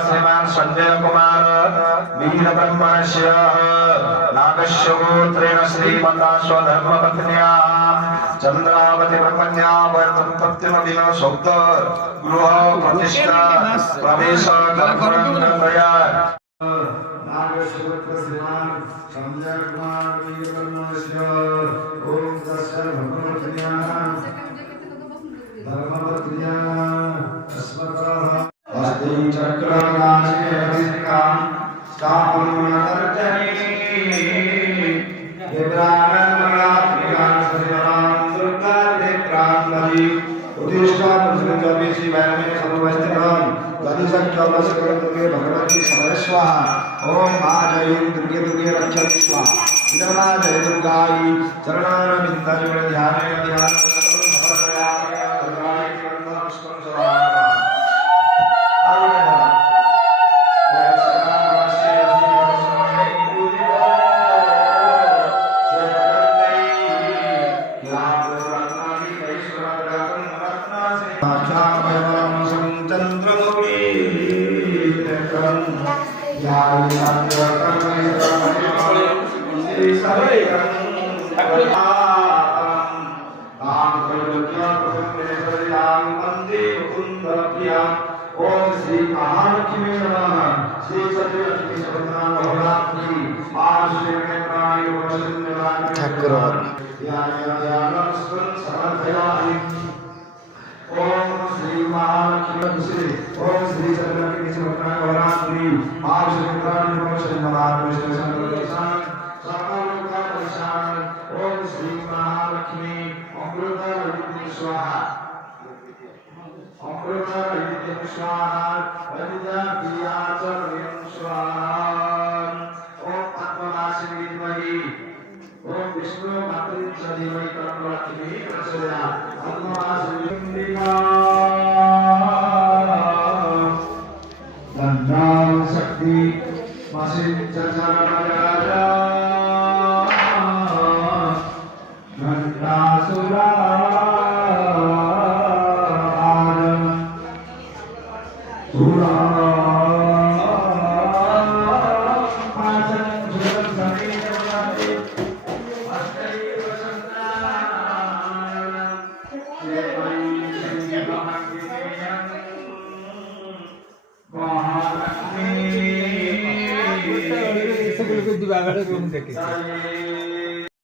श्रीमान संजय कुमार वीर ब्रह्मणस्य नागश्योत्रेण श्रीमता स्वधर्मपत्न्या चंद्रावती ब्रह्मण्या वैरतपत्यमदिन सौक्त गृह प्रतिष्ठा प्रवेश कर्मया नागश्योत्र श्रीमान संजय कुमार वीर ब्रह्मणस्य ओम तस्य धर्मपत्न्या अस्ति चक्रराजे अधिकां स्थापनमतर्जनी देवरानमलात्मिकां सजनां दुर्गा देवरानमयी उद्दिष्टा तुझे वैमे सर्वस्थितं दधिसक्तवसकरतुके भगवती सर्वस्वाहा ओम मा जय दुर्गे दुर्गे रक्षति स्वाहा इदमा जय दुर्गाई चरणारविन्दाय ध्यानेन ध्यानं सकलं समर्पयामि दुर्गायै वन्दनपुष्पं समर्पयामि ओम श्री महालक्ष्मी नमः श्री सत्यलक्ष्मी सपत्ना बहुलात्मी आश्रय में प्राणी वसंतवान ठाकुर यानस्वन समर्पयामि ओम श्री महालक्ष्मी श्री ओम श्री सत्यलक्ष्मी सपत्ना बहुलात्मी आश्रय में प्राणी वसंतवान विष्णुसंप्रदान सकल ओम श्री महालक्ष्मी अमृता स्वाहा अमृता स्वाहा वनिता प्रियाचर्यं स्वाहा ओम आत्मनाशिनी विद्महे ओम विष्णु मातृ धीमहि तन्नो प्रचोदयात् आत्मनाशिनी दन्दां शक्ति मासिं चचरमराजा घंटासुरा